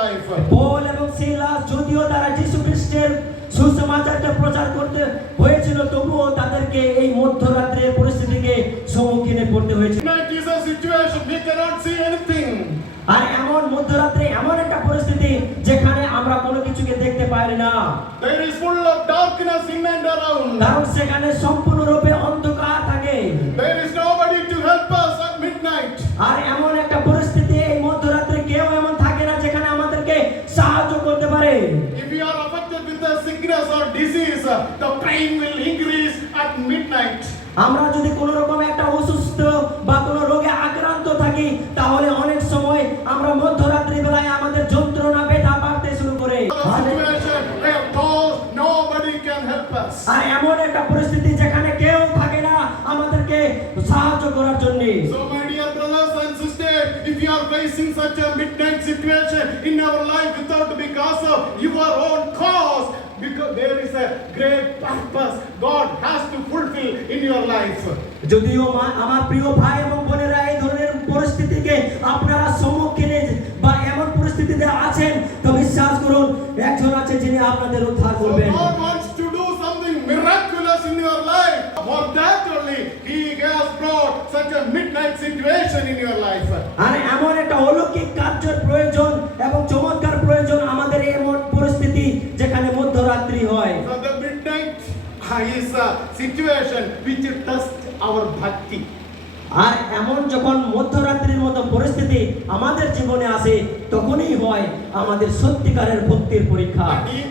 life. পল এবং সিলাস যদিও তারা যীশু খ্রিস্টের সুসমাচারটা প্রচার করতে হয়েছিল, তবুও তাদেরকে এই মধ্যরাত্রের পরিস্থিতিকে সম্মুখীন পড়তে হয়েছিল। Midnight is a situation we cannot see anything. আর এমন মধ্যরাত্রে এমন একটা পরিস্থিতি যেখানে আমরা কোনো কিছুকে দেখতে পাই না। There is full of darkness in and around. কারণ সেখানে সম্পূর্ণরূপে অন্ধকার থাকে। There is nobody to help us at midnight. আর এমন একটা পরিস্থিতি এই মধ্যরাত্রে কেউ এমন থাকে না যেখানে আমাদেরকে সাহায্য করতে পারে। If we are affected with a sickness or disease, the pain will increase at midnight. আমরা যদি কোনো রকম একটা অসুস্থ বা কোনো রোগে আক্রান্ত থাকি, তাহলে অনেক সময় আমরা মধ্যরাত্রি বেলায় আমাদের যন্ত্রণা ব্যথা বাড়তে শুরু করে। Situation where nobody can help us. আর এমন একটা পরিস্থিতি যেখানে কেউ থাকে না আমাদেরকে সাহায্য করার জন্য। So my dear brothers and sisters, if you are facing such a midnight situation in our life because of your own cause, because there is a great purpose God has to fulfill in your life. যদিও আমার প্রিয় ভাই এবং বোনেরা এই ধরনের পরিস্থিতিকে আপনারা সম্মুখীনে বা এমন পরিস্থিতিতে আছেন, তো বিশ্বাস করুন একজন আছে যিনি আপনাদের উদ্ধার So করবেন। God wants to do something miraculous in your life. For that only He has brought such a midnight situation in your life. আর এমন একটা অলৌকিক কার্যের প্রয়োজন এবং চমৎকার প্রয়োজন আমাদের এমন পরিস্থিতি যেখানে মধ্যরাত্রি হয়। So the midnight is a situation which tests our bhakti. আর এমন যখন মধ্যরাত্রির মতো পরিস্থিতি আমাদের জীবনে আসে, তখনই হয় আমাদের সত্যিকারের ভক্তির পরীক্ষা। And if